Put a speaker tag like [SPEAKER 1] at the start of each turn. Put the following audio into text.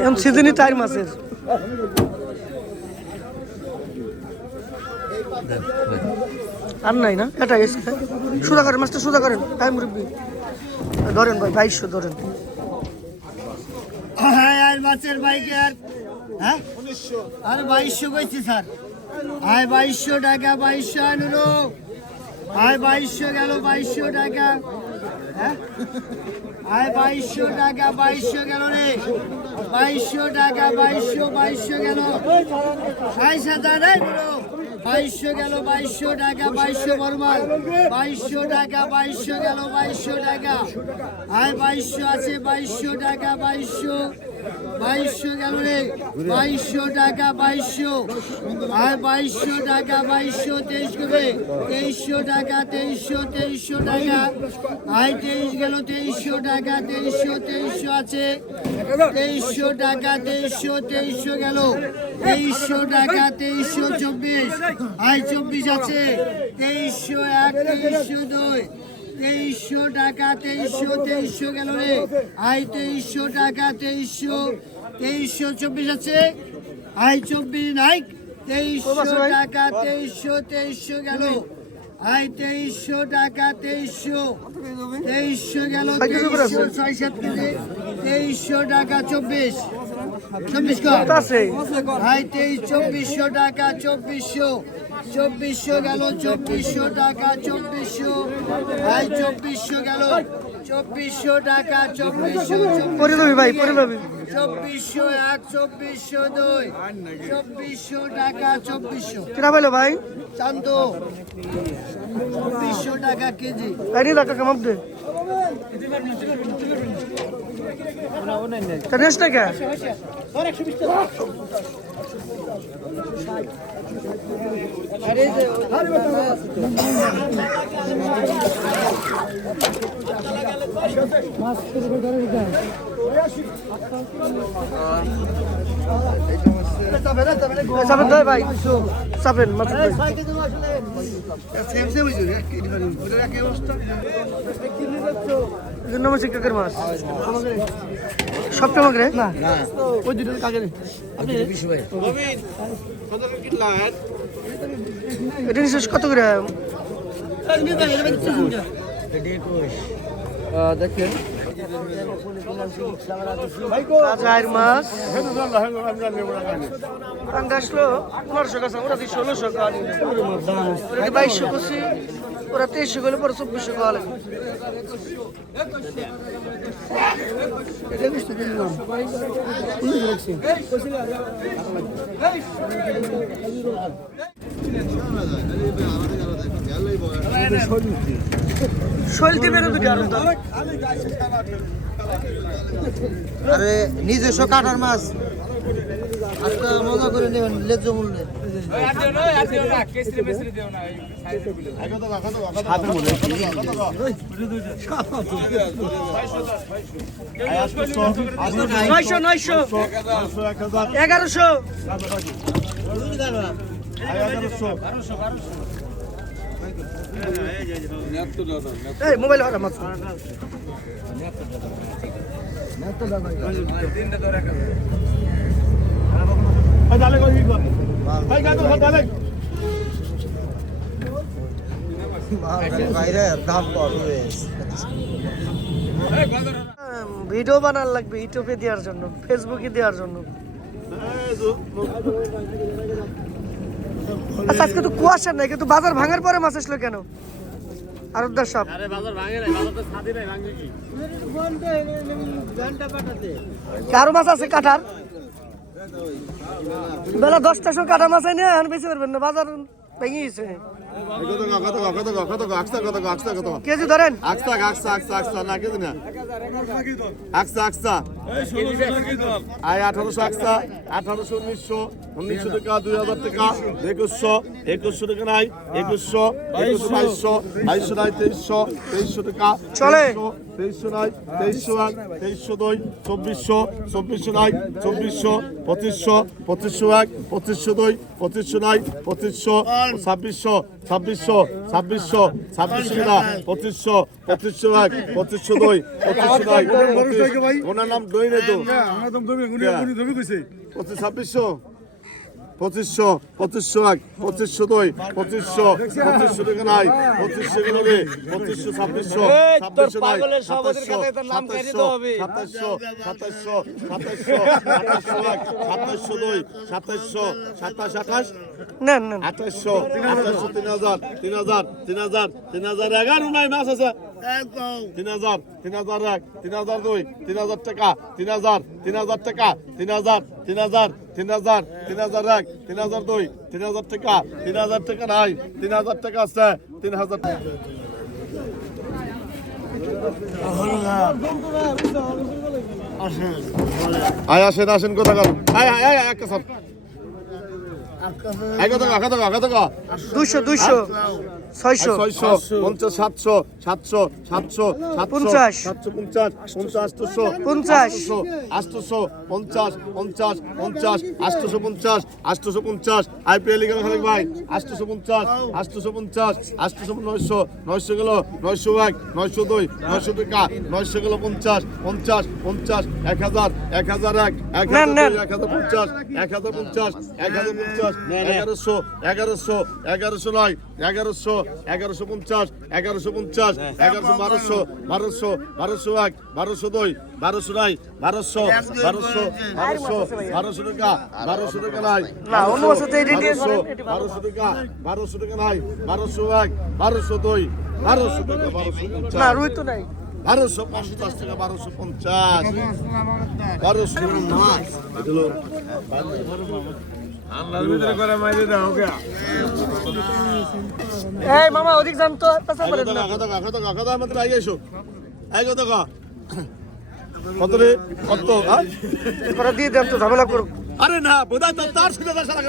[SPEAKER 1] এখন সিজনই টাইম মাছের। আর নাই না? এটাই এসে সোজা করেন, মাছটা সোজা করেন টাইম মুরব্বী। ধরেন ভাই, বাইশশো ধরেন।
[SPEAKER 2] হ্যাঁ আর মাছের বাইকে আর হ্যাঁ? আর বাইশশো কইছি, স্যার। আয় বাইশশো টাকা, বাইশশো আনুলো আয় বাইশশো গেল, বাইশশো টাকা। হ্যাঁ? আয় বাইশশো টাকা, বাইশশো গেল রে। বাইশশো টাকা, বাইশশো বাইশশো গেল। আয় সাদা রে বাইশশো গেল, বাইশশো টাকা, বাইশশো বর্মাল। বাইশশো টাকা, বাইশশো গেল, বাইশশো টাকা। আয় বাইশশো আছে, বাইশশো টাকা, বাইশশো। বাইশশো রে বাইশশো টাকা বাইশশো। আর বাইশশো টাকা বাইশশো, তেইশ করবে তেইশশো টাকা, তেইশশো তেইশশো টাকা। আয় তেইশ গেল, তেইশশো টাকা, তেইশশো তেইশশো আছে। তেইশশো টাকা, তেইশশো তেইশশো গেল। তেইশশো টাকা, তেইশশো চব্বিশ। আয় চব্বিশ আছে। তেইশশো এক, তেইশশো দুই। তেইশশো টাকা তেইশশো তেইশশো গেল রে। আই তেইশশো টাকা তেইশশো তেইশশো চব্বিশ আছে। আই চব্বিশ নাই তেইশশো টাকা তেইশশো তেইশশো গেল। আই তেইশশো টাকা তেইশশো। তেইশশো গেল তেইশশো ছয় সাত কেজি। তেইশশো টাকা চব্বিশ। চব্বিশ ভাই তেইশ চব্বিশশো টাকা চব্বিশশো। চব্বিশশো গেল চব্বিশশো টাকা চব্বিশশো। ভাই চব্বিশশো গেল চব্বিশশো টাকা চব্বিশশো
[SPEAKER 1] ভাই পরে
[SPEAKER 2] চব্বিশশো এক চব্বিশশো দুই চব্বিশশো টাকা চব্বিশশো।
[SPEAKER 1] কিনা পাইলো ভাই?
[SPEAKER 2] চান্দ। চব্বিশশো টাকা কেজি।
[SPEAKER 1] ভাই নিলা কাকা মাপ দে। তা নেস না কে চাপেন এটা কত করে
[SPEAKER 3] দেখেন
[SPEAKER 1] রাজার মাছ আসলো পনেরোশো কাছে ওরা দিয়ে ষোলোশো খাওয়া ওরা বাইশশো করছি ওরা তেইশশো গেলে পরে চব্বিশশো খাওয়া লাগবে শৈল দিবে না দুটো আরও
[SPEAKER 3] আরে নিজস্ব কাটার মাছ। আজকে মজা করে নেবেন লেজ্জ মূল্যে
[SPEAKER 1] এগারোশো। মোবাইল হারা মাছ
[SPEAKER 3] বাইরে দাম কম হয়েছে
[SPEAKER 1] ভিডিও বানার লাগবে ইউটিউবে দেওয়ার জন্য ফেসবুকে দেওয়ার জন্য। আচ্ছা আজকে তো কুয়াশা নাই কিন্তু বাজার ভাঙার পরে মাছ আসলো কেন? আরদার সাপ। কারও মাছ আছে কাঠার বেলা দশটার সময় কাটা মাছ আইনি এখন বেশি পারবেন না বাজার ভেঙে গেছে। কেজি ধরেন?
[SPEAKER 4] আকসা আকসা আকসা আকসা না কেজি না। আকসা আকসা। আয় আঠারোশো আকসা আঠারোশো উনিশশো উনিশশো টাকা দুই হাজার টাকা একুশশো একুশশো টাকা নাই একুশশো একুশশো বাইশশো বাইশশো নাই তেইশশো তেইশশো টাকা
[SPEAKER 1] চলে।
[SPEAKER 4] তেইশশো নাই তেইশশো এক তেইশশো দুই চব্বিশশো চব্বিশশো নাই চব্বিশশো পঁচিশশো পঁচিশশো এক পঁচিশশো দুই পঁচিশশো নাই পঁচিশশো ছাব্বিশশো ছাব্বিশশো ছাব্বিশশো ছাব্বিশশো টাকা পঁচিশশো পঁচিশশো এক পঁচিশশো দুই পঁচিশশো নয় ওনার নাম দই নেই তো। পঁচিশ ছাব্বিশশো পঁচিশশো পঁচিশশো এক পঁচিশশো দুই পঁচিশশো পঁচিশশো টাকা নাই পঁচিশশো গেল রে পঁচিশশো ছাব্বিশশো ছাব্বিশশো নাই সাতাশশো সাতাশশো সাতাশশো সাতাশশো সাতাশশো এক সাতাশশো দুই সাতাশশো সাতাশ আঠাশ? আঠাশশো আঠাশশো তিন হাজার তিন হাজার তিন হাজার তিন হাজার এগারো নাই মাস আছে। তিন হাজার এক তিন হাজার দুই তিন হাজার টাকা তিন হাজার তিন হাজার টাকা তিন হাজার তিন হাজার তিন হাজার তিন হাজার এক তিন হাজার দুই তিন হাজার টাকা তিন হাজার টাকা নাই তিন হাজার টাকা আছে তিন হাজার টাকা আয় আসেন আসেন কোথা কার আয়
[SPEAKER 1] দুইশো দুইশো ছয়শো
[SPEAKER 4] পঞ্চাশ সাতশো সাতশো সাতশো
[SPEAKER 1] পঞ্চাশ।
[SPEAKER 4] সাতশো পঞ্চাশ পঞ্চাশ আটশো
[SPEAKER 1] পঞ্চাশ।
[SPEAKER 4] আটশো পঞ্চাশ পঞ্চাশ পঞ্চাশ আটশো পঞ্চাশ আটশো পঞ্চাশ আইপিএল গেল খালেক ভাই আটশো পঞ্চাশ আটশো পঞ্চাশ আটশো নয়শো নয়শো গেল নয়শো এক নয়শো দুই নয়শো টাকা নয়শো গেল পঞ্চাশ পঞ্চাশ পঞ্চাশ এক হাজার এক হাজার এক এক হাজার। দুই, এক হাজার পঞ্চাশ এক হাজার পঞ্চাশ এক হাজার পঞ্চাশ এগারোশো এগারোশো এগারোশো নয় এগারোশো এগারোশো পঞ্চাশ এগারোশো পঞ্চাশ এগারোশো বারোশো বারোশো বারোশো এক বারোশো দুই বারোশো নাই বারোশো বারোশো বারোশো বারোশো টাকা বারোশো টাকা নাই
[SPEAKER 1] না, অন্য বছর তো এটি দিয়ে
[SPEAKER 4] বারোশো। বারোশো টাকা বারোশো টাকা নাই বারোশো এক বারোশো দুই বারোশো টাকা বারোশো
[SPEAKER 1] নাই।
[SPEAKER 4] বারোশো পঞ্চাশ টাকা বারোশো পঞ্চাশ। বারোশো হলো
[SPEAKER 1] এই মামা যান তো
[SPEAKER 4] কত রে? কত হ্যাঁ?
[SPEAKER 1] করে দিয়ে দেন তো ঝামেলা করুক।
[SPEAKER 4] আরে না বোধহয় তার সাথে